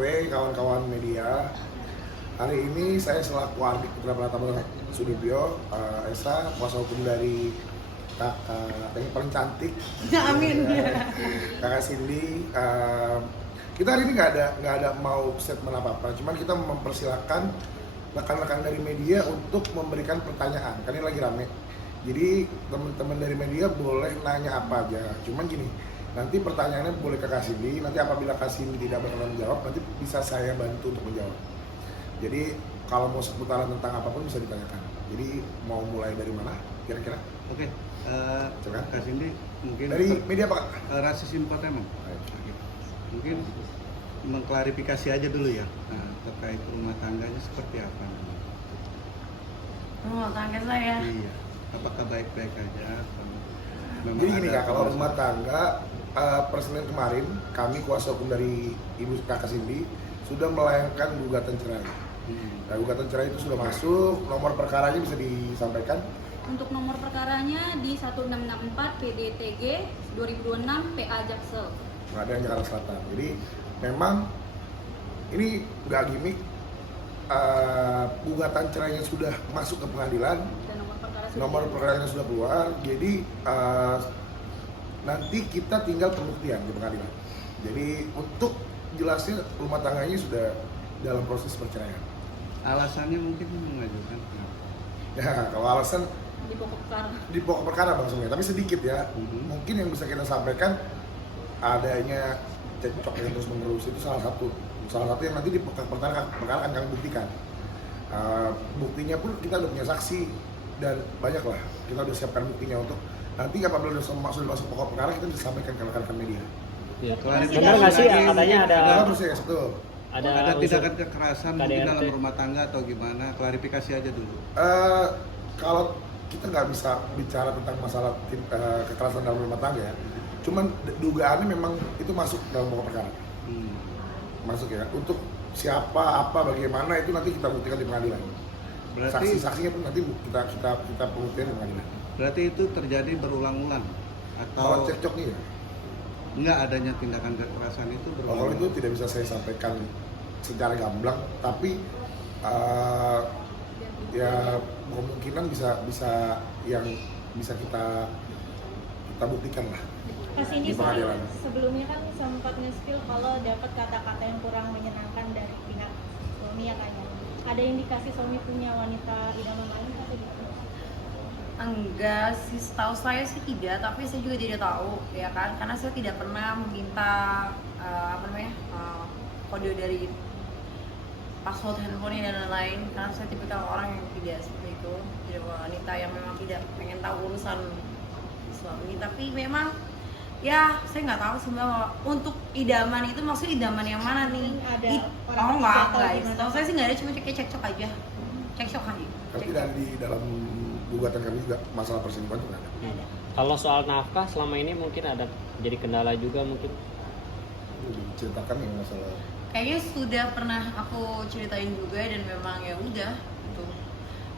sore kawan-kawan media. Hari ini saya selaku Ardi Putra Pratama Sudibyo, Esa, kuasa hukum dari kakak yang paling cantik. Amin. Kakak Cindy. Kita hari ini nggak ada mau statement apa-apa, cuman kita mempersilahkan rekan-rekan dari media untuk memberikan pertanyaan. Kan ini lagi rame. Jadi teman-teman dari media boleh nanya apa aja. Cuman gini, nanti pertanyaannya boleh ke Kak Cindy, nanti apabila Kak Cindy tidak berkenan menjawab, nanti bisa saya bantu untuk menjawab. Jadi kalau mau seputaran tentang apapun bisa ditanyakan. Jadi mau mulai dari mana kira-kira? Oke, Silakan. Kak Cindy mungkin Dari media apa Kak? Rasis Infotainment. Mungkin mengklarifikasi aja dulu ya, terkait rumah tangganya seperti apa? Rumah tangga saya. Iya, apakah baik-baik aja? Memang Jadi gini ada Kak, kalau masalah? rumah tangga per Senin kemarin kami kuasa hukum dari Ibu Kakak Cindy sudah melayangkan gugatan cerai. Nah, gugatan cerai itu sudah masuk, nomor perkaranya bisa disampaikan. Untuk nomor perkaranya di 1664 PDTG 2026 PA Jaksel. Pengadilan Jakarta Selatan. Jadi memang ini nggak gimmick, gugatan cerainya sudah masuk ke pengadilan, Dan nomor perkara sudah nomor diambil. perkaranya sudah keluar. Jadi nanti kita tinggal pembuktian di pengadilan. Jadi untuk jelasnya rumah tangganya sudah dalam proses perceraian. Alasannya mungkin mengajukan. Ya kalau alasan di pokok perkara. di pokok perkara Bang Sumi, tapi sedikit ya. Mungkin yang bisa kita sampaikan adanya cekcok yang terus menerus itu salah satu yang nanti di pokok perkara akan kami buktikan. Buktinya pun kita udah punya saksi dan banyak lah, kita udah siapkan buktinya untuk nanti apabila sudah masuk pokok perkara kita bisa sampaikan ke rekan-rekan media. Iya. Klarifikasi Benar nggak sih lagi. katanya ada Dalam proses betul. Ada unsur tindakan kekerasan mungkin KDRT. dalam rumah tangga atau gimana? Klarifikasi aja dulu. Kalau kita nggak bisa bicara tentang masalah kekerasan dalam rumah tangga ya, cuman dugaannya memang itu masuk dalam pokok perkara. Masuk ya, untuk siapa, apa, bagaimana itu nanti kita buktikan di pengadilan. Berarti Saksi-saksinya pun nanti kita buktikan di pengadilan. berarti itu terjadi berulang-ulang Kalau atau cekcok nih ya, enggak adanya tindakan kekerasan itu kalau berulang-ulang? itu tidak bisa saya sampaikan secara gamblang, tapi ya kemungkinan bisa yang bisa kita buktikan lah. Pas Di ini pengadilan. sebelumnya kan sempat nge-spill kalau dapat kata-kata yang kurang menyenangkan dari pihak suami ya kayaknya. Ada indikasi suami punya wanita idaman lain atau gitu? Enggak sih, setahu saya sih tidak, tapi saya juga tidak tahu ya kan, karena saya tidak pernah meminta kode dari password handphonenya dan lain-lain, karena saya tipikal orang yang tidak seperti itu, tidak wanita yang memang tidak pengen tahu urusan suami. Tapi memang ya saya nggak tahu sebenarnya untuk idaman itu maksudnya idaman yang mana nih? Ada orang Oh ketiga enggak, atau guys. gimana? Setahu saya sih nggak ada, cuma cekcok aja, cekcok aja. Tapi dan di dalam gugatan kami juga masalah perselingkuhan juga ada. Ada. kalau soal nafkah selama ini mungkin ada jadi kendala juga mungkin. Diceritakan yang masalah Kayaknya sudah pernah aku ceritain juga dan memang ya udah gitu.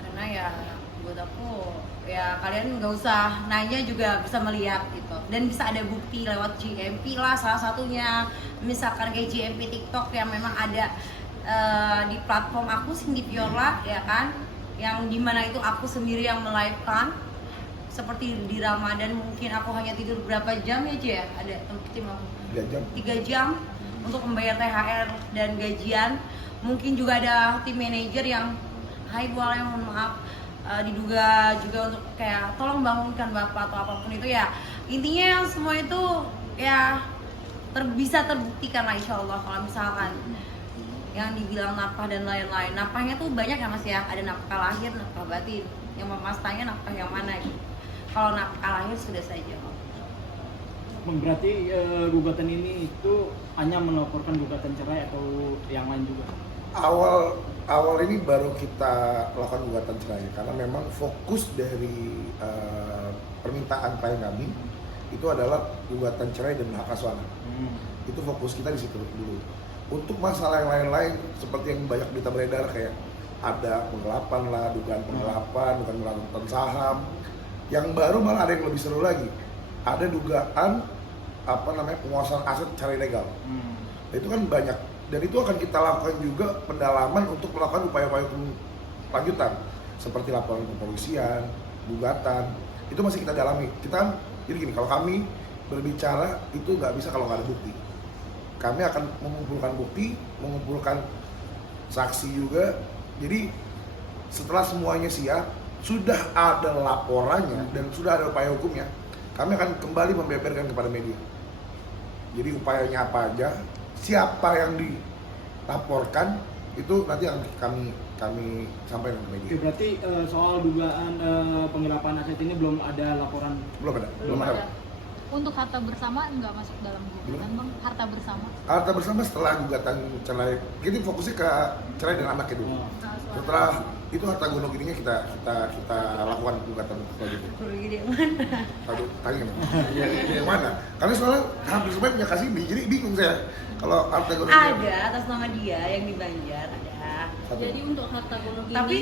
Karena ya buat aku ya kalian nggak usah nanya juga bisa melihat gitu. Dan bisa ada bukti lewat GMP lah salah satunya. Misalkan kayak GMP TikTok yang memang ada di platform aku Cindy Viola ya kan. Yang dimana itu aku sendiri yang melive-kan. Seperti di Ramadan mungkin aku hanya tidur berapa jam ya Ci ya? Ada tim aku 3 jam. 3 jam untuk membayar THR dan gajian. Mungkin juga ada tim manajer yang hai Bu Ale, mohon maaf diduga juga untuk kayak tolong bangunkan Bapak atau apapun itu ya. Intinya semua itu ya bisa terbuktikan lah insya Allah. Kalau misalkan yang dibilang nafkah dan lain-lain, nafkahnya tuh banyak ya Mas ya. Ada nafkah lahir, nafkah batin. Yang Mas tanya nafkah yang mana gitu. Kalau nafkah lahir sudah saja. Berarti gugatan ini itu hanya melaporkan gugatan cerai atau yang lain juga? Awal ini baru kita lakukan gugatan cerai karena memang fokus dari permintaan klien kami itu adalah gugatan cerai dan hak asuh anak. Itu fokus kita di situ dulu. Untuk masalah yang lain-lain seperti yang banyak berita beredar kayak ada penggelapan lah, dugaan penggelapan saham. Yang baru malah ada yang lebih seru lagi. Ada dugaan penguasaan aset secara ilegal. Itu kan banyak Dan itu akan kita lakukan juga pendalaman untuk melakukan upaya-upaya hukum lanjutan seperti laporan kepolisian, gugatan, itu masih kita dalami. Jadi gini, kalau kami berbicara itu nggak bisa kalau nggak ada bukti. Kami akan mengumpulkan bukti, mengumpulkan saksi juga. Jadi setelah semuanya siap, sudah ada laporannya dan sudah ada upaya hukumnya, kami akan kembali membeberkan kepada media. Jadi upayanya apa aja, siapa yang dilaporkan, itu nanti akan kami sampaikan ke media. Oke, berarti soal dugaan penggelapan aset ini belum ada laporan. Belum ada. Untuk harta bersama nggak masuk dalam gugatan bang? Harta bersama? Harta bersama setelah gugatan cerai, kita fokusnya ke cerai dan anaknya dulu. Setelah itu harta gonok ininya kita lakukan gugatan selanjutnya. Perlu gini mana? Satu tanya yang mana? Karena soalnya hampir semuanya punya Kasindi, jadi bingung saya kalau harta gonok ini. Ada atas nama dia yang di Banjar ada. Satu. Jadi untuk harta gonok ini, Tapi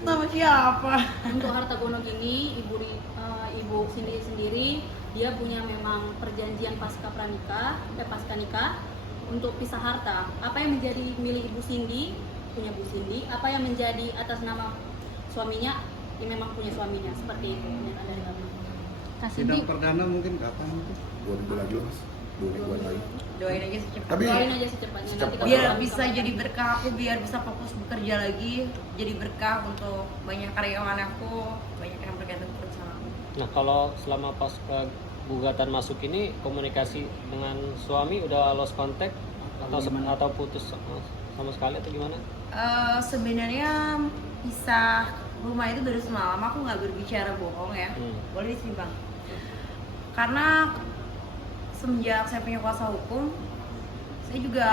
nama siapa? untuk harta gonok ini ibu Cindy sendiri dia punya memang perjanjian pasca nikah untuk pisah harta. Apa yang menjadi milik ibu Cindy punya Bu Cindy, apa yang menjadi atas nama suaminya ini memang punya suaminya, seperti itu pernyataan dari kami. Sidang perdana mungkin kapan? 2 minggu lagi mas, 2 mingguan lagi. Doain aja secepatnya. Tapi Doain aja secepatnya. Nanti kalau Biar kami bisa kabar. jadi berkah aku, biar bisa fokus bekerja lagi, jadi berkah untuk banyak karyawan aku, banyak yang bergantung terus sama aku. Nah, kalau selama pas gugatan masuk ini komunikasi dengan suami udah lost contact atau putus sama sekali atau gimana? Sebenarnya pisah rumah itu baru semalam, aku nggak berbicara bohong ya. Boleh sih bang. Karena semenjak saya punya kuasa hukum, saya juga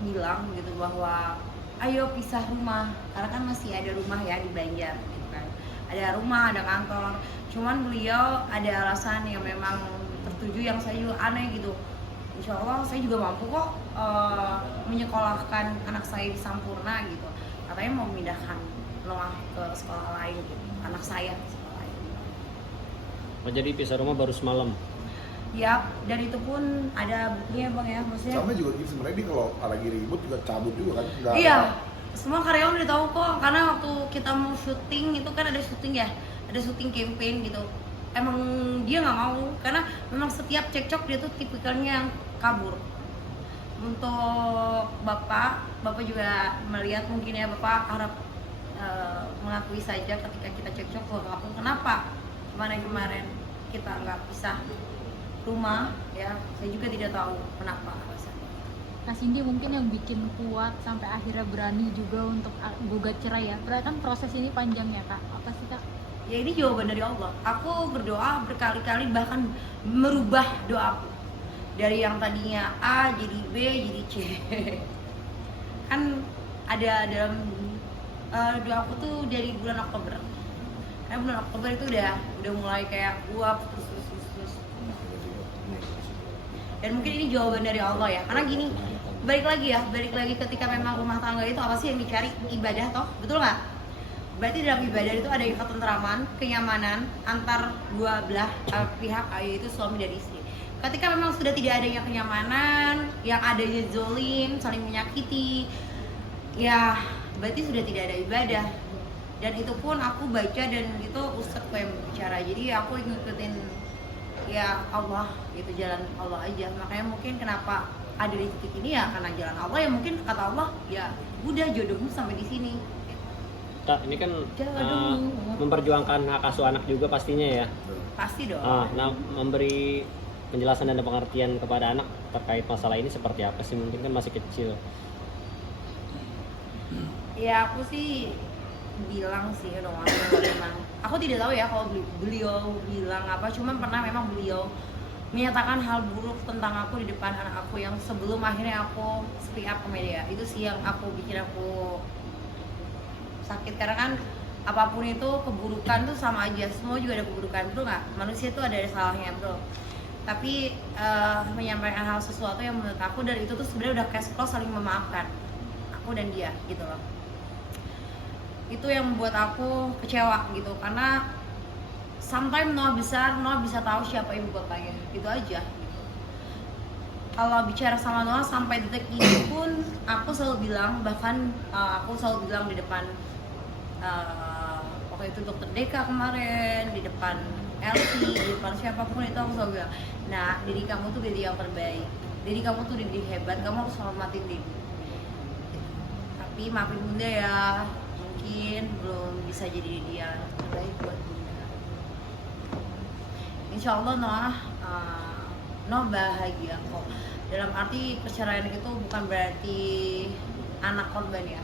bilang gitu bahwa ayo pisah rumah, karena kan masih ada rumah ya di Banjar gitu kan. Ada rumah, ada kantor. Cuman beliau ada alasan yang memang tertuju yang saya juga aneh gitu. Insya Allah saya juga mampu kok menyekolahkan anak saya di Sampurna gitu. Katanya mau memindahkan Noah ke sekolah lain gitu. Anak saya ke sekolah lain. Oh, jadi pisah rumah baru semalam. Yap, dan itu pun ada buktinya bang ya, maksudnya. sama juga gitu sebenarnya dia kalau lagi ribut juga cabut juga kan. Nggak Iya, ada- semua karyawan udah tahu kok, karena waktu kita mau syuting itu kan ada syuting ya, ada syuting campaign gitu. Emang dia nggak mau, karena memang setiap cekcok dia tuh tipikalnya yang kabur. Untuk bapak juga melihat mungkin ya, bapak harap mengakui saja ketika kita cekcok bahwa aku kenapa kemarin kita nggak pisah rumah ya, saya juga tidak tahu kenapa alasannya. Kak Cindy mungkin yang bikin kuat sampai akhirnya berani juga untuk gugat cerai ya. Berarti kan proses ini panjang ya Kak. Apa sih Kak? Ya ini jawaban dari Allah. Aku berdoa berkali-kali, bahkan merubah doaku dari yang tadinya A jadi B jadi C. Kan ada dalam doaku tuh dari bulan Oktober. Karena bulan Oktober itu udah mulai kayak uap terus. Dan mungkin ini jawaban dari Allah ya. Karena gini, balik lagi ketika memang rumah tangga itu apa sih yang dicari? Ibadah toh, betul nggak? Berarti dalam ibadah itu ada ketentraman, kenyamanan antar dua belah pihak, yaitu suami dan istri. Ketika memang sudah tidak adanya kenyamanan, yang adanya zolim, saling menyakiti, ya berarti sudah tidak ada ibadah. Dan itu pun aku baca dan itu ustadz yang berbicara. Jadi aku ngikutin ya Allah, gitu, jalan Allah aja. Makanya mungkin kenapa ada di titik ini ya karena jalan Allah, ya mungkin kata Allah ya udah jodohmu sampai di sini. Kak, ini kan memperjuangkan hak asuh anak juga pastinya ya. Pasti dong. Nah, memberi penjelasan dan pengertian kepada anak terkait masalah ini seperti apa sih? Mungkin kan masih kecil. Ya aku sih bilang sih dong, memang aku tidak tahu ya kalau beliau bilang apa, cuman pernah memang beliau menyatakan hal buruk tentang aku di depan anak aku yang sebelum akhirnya aku speak up ke media. Itu sih yang aku bikin aku sakit, karena kan apapun itu keburukan tuh sama aja, semua juga ada keburukan, bro nggak? Manusia tuh ada salahnya bro. Tapi menyampaikan hal sesuatu yang menurut aku dari itu tuh sebenarnya udah cash flow saling memaafkan aku dan dia gitu loh. Itu yang membuat aku kecewa gitu, karena sometimes Noah besar, Noah bisa tahu siapa ibu bapaknya, gitu aja gitu. kalau bicara sama Noah sampai detik ini pun aku selalu bilang, bahkan aku selalu bilang di depan waktu itu dokter Deka kemarin, di depan Elsie, di depan siapapun itu aku selalu bilang, nah diri kamu tuh diri yang terbaik, diri kamu tuh diri hebat, kamu harus hormatin diri. Tapi maafin bunda ya, mungkin belum bisa jadi dia terbaik buat bunda. Insya Allah Noah bahagia kok. Dalam arti perceraian itu bukan berarti anak korban ya.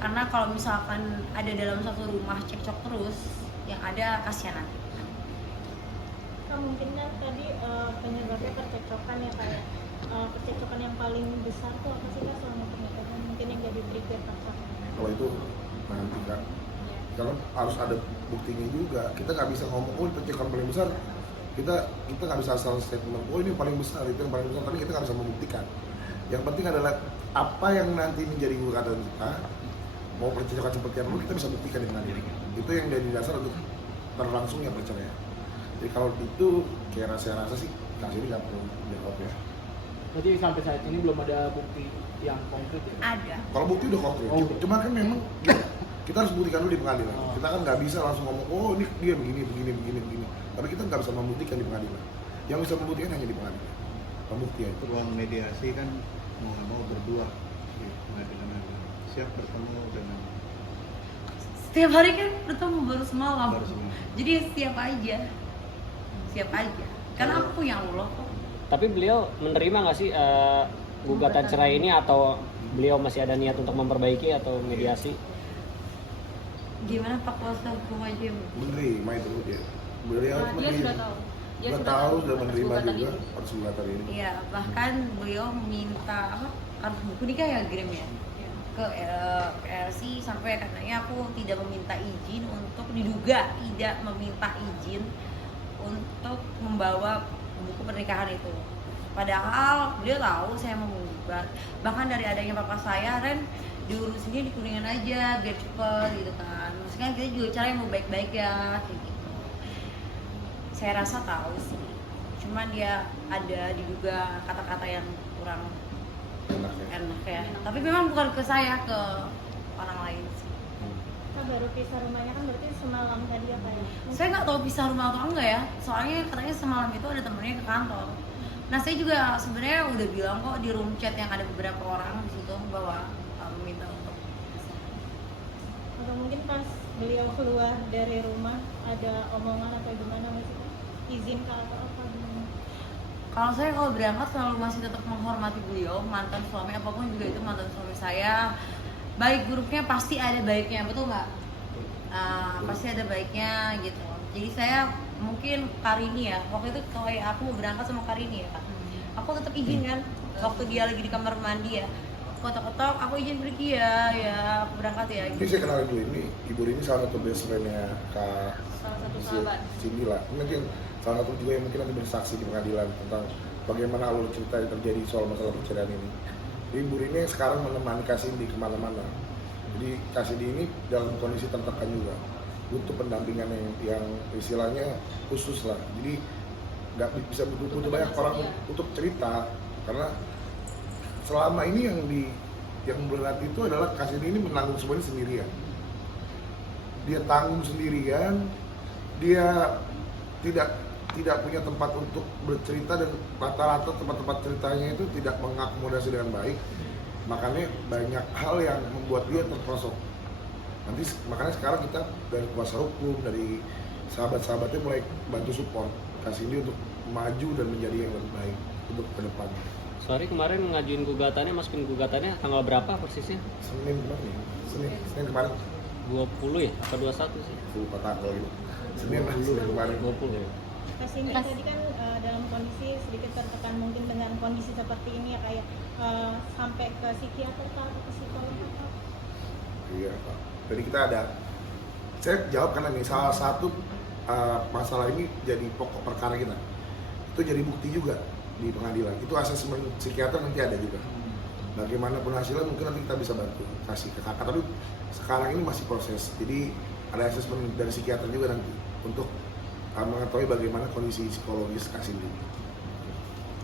Karena kalau misalkan ada dalam satu rumah cekcok terus, yang ada kasihanan. Mungkin kan tadi penyebabnya percekcokan ya kayak percekcokan yang paling besar tuh apa sih Kak selama pernikahan? Mungkin yang jadi trigger faktor. Kalau itu nanti kan, kalau harus ada buktinya juga. Kita nggak bisa ngomong, oh percekcokan paling besar. Kita nggak bisa asal statement, oh ini paling besar, itu yang paling besar. Tapi kita nggak bisa membuktikan. Yang penting adalah apa yang nanti menjadi gugatan kita, mau percekcokan seperti apa, kita bisa buktikan dengan diri. Itu yang jadi dasar untuk berlangsungnya perceraian. Jadi kalau itu kayak saya rasa sih kasus ini nggak perlu jawab ya. Berarti sampai saat ini belum ada bukti yang konkret ya? Ada. Kalau bukti udah konkret, Oh. cuma kan memang kita harus buktikan dulu di pengadilan. Kita kan nggak bisa langsung ngomong, oh ini dia begini. Tapi kita nggak bisa membuktikan di pengadilan. Yang bisa membuktikan hanya di pengadilan. Pembuktian. Ruang mediasi kan mau nggak mau berdua di pengadilan agama. Siap bertemu dengan Setiap hari kan bertemu baru semalam. Baru semalam. Jadi siap aja. Karena aku punya Allah kok. Tapi beliau menerima nggak sih gugatan cerai ini, atau beliau masih ada niat untuk memperbaiki atau mediasi? Gimana Pak Kuasa Hukum aja? Menerima itu dia. Beliau Dia sudah tahu. Dia sudah tahu, sudah atas menerima gugatan juga ini. atas gugatan ini. Iya, bahkan beliau minta harus buku nikah ya Grim ya ke RC, sampai katanya aku tidak meminta izin untuk diduga tidak meminta izin untuk membawa buku pernikahan itu. Padahal beliau tahu saya mau menggugat. Bahkan dari adanya papa saya, Ren diurusinnya di Kuningan aja biar cepet gitu kan. Maksudnya kita juga cara yang mau baik-baik ya kayak gitu. Saya rasa tahu sih. Cuman dia ada diduga kata-kata yang kurang Enak ya. enak ya. Tapi memang bukan ke saya, ke orang lain sih. Kita baru pisah rumahnya kan berarti semalam tadi ya Kak ya? Saya nggak tahu pisah rumah atau enggak ya. Soalnya katanya semalam itu ada temennya ke kantor. Nah saya juga sebenarnya udah bilang kok di room chat yang ada beberapa orang di situ bahwa meminta untuk pisah. Atau mungkin pas beliau keluar dari rumah ada omongan atau gimana masih izin ke atau apa gimana? Kalau saya kalau berangkat selalu masih tetap menghormati beliau, mantan suami apapun juga itu mantan suami saya. Baik buruknya pasti ada baiknya, betul nggak? Pasti ada baiknya gitu. Jadi saya mungkin Karini ya, waktu itu kalau aku mau berangkat sama Karini ya Kak, aku tetap izin kan, waktu dia lagi di kamar mandi ya, ketok-ketok, aku izin pergi ya aku berangkat ya. Ini saya kenalin dulu, ini Ibu Rini salah satu best friend-nya Kak Salah satu sahabat. Cindy lah. Mungkin salah satu juga yang mungkin nanti bersaksi di pengadilan tentang bagaimana alur cerita yang terjadi soal masalah perceraian ini. Jadi Ibu Rini sekarang menemani Kak Cindy kemana-mana. Jadi Kak Cindy ini dalam kondisi tertekan juga, butuh pendampingan yang istilahnya khusus lah. Jadi nggak bisa butuh banyak orang untuk cerita, karena selama ini yang berat itu adalah Kak Cindy ini menanggung semuanya sendirian. Dia tanggung sendirian, dia tidak punya tempat untuk bercerita, dan rata-rata tempat-tempat ceritanya itu tidak mengakomodasi dengan baik. Makanya banyak hal yang membuat dia terperosok. Nanti makanya sekarang kita dari kuasa hukum, dari sahabat-sahabatnya mulai bantu support kasih dia untuk maju dan menjadi yang lebih baik untuk ke depannya. Sorry, kemarin ngajuin gugatannya, masukin gugatannya tanggal berapa persisnya? Senin kemarin 20 ya? Atau 21 sih? lupa tanggal gitu. Senin kemarin 20. Kasih tadi kan dalam kondisi sedikit tertekan mungkin dengan kondisi seperti ini ya kayak sampai ke psikiater atau ke psikolog apa? Iya Pak. Jadi kita ada, saya jawab karena nih salah satu masalah ini jadi pokok perkara kita. Itu jadi bukti juga di pengadilan. Itu asesmen psikiater nanti ada juga. Bagaimanapun hasilnya mungkin nanti kita bisa bantu kasih ke kakak. Tapi sekarang ini masih proses. Jadi ada asesmen dari psikiater juga nanti untuk mengetahui bagaimana kondisi psikologis Kak Cindy.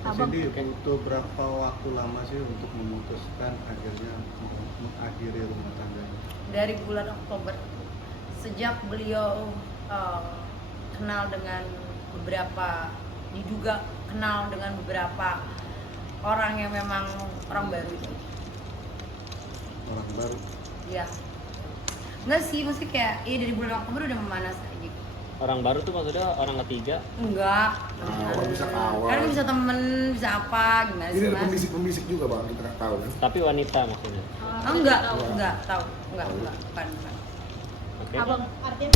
Abang Cindy butuh berapa waktu lama sih untuk memutuskan akhirnya mengakhiri rumah tangga? Dari bulan Oktober, sejak beliau kenal dengan beberapa, diduga kenal dengan beberapa orang yang memang orang baru itu. Orang baru. Ya, enggak sih, maksudnya kayak dari bulan Oktober udah memanas aja gitu. Orang baru tuh maksudnya orang ketiga. Enggak. Orang bisa kawan. Kan bisa temen, bisa apa, gimana Ini sih ada mas? pembisik-pembisik juga bang, kita nggak tahu kan. Tapi wanita maksudnya. Oh, enggak tahu, enggak, bukan. Oke. abang Artinya